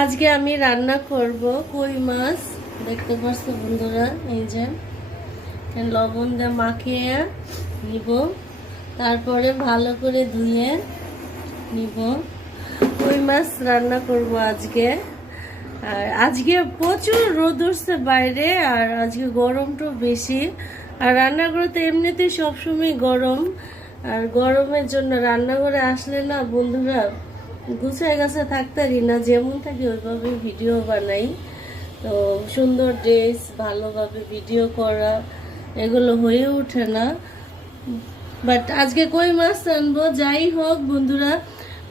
আজকে আমি রান্না করব কই মাছ। দেখতে পাচ্ছ বন্ধুরা, এই যে লবণ দিয়ে মাখিয়ে নিব, তারপরে ভালো করে ধুয়ে নিব। কই মাছ রান্না করব আজকে। আর আজকে প্রচুর রোদ উঠছে বাইরে, আর আজকে গরমটাও বেশি। আর রান্নাঘরে তো এমনিতেই সবসময় গরম, আর গরমের জন্য রান্নাঘরে আসলে না বন্ধুরা গুছায় গাছে থাকতারি না, যেমন থাকি ওইভাবে ভিডিও বানাই। তো সুন্দর ড্রেস, ভালোভাবে ভিডিও করা এগুলো হয়ে ওঠে না। বাট আজকে কই মাছ আনবো। যাই হোক বন্ধুরা,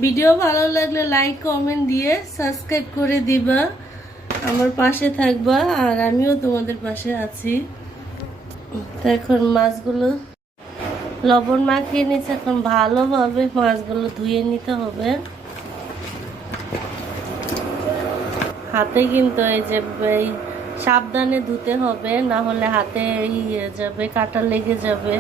ভিডিও ভালো লাগলে লাইক কমেন্ট দিয়ে সাবস্ক্রাইব করে দিবা, আমার পাশে থাকবা, আর আমিও তোমাদের পাশে আছি। তো এখন মাছগুলো লবণ মাখিয়ে নিচ্ছে, এখন ভালোভাবে মাছগুলো ধুয়ে নিতে হবে। হাতে কিন্তু এই যে সাবধানে ধুতে হবে, না হলে হাতে যাবে, কাঁটা লেগে যাবে।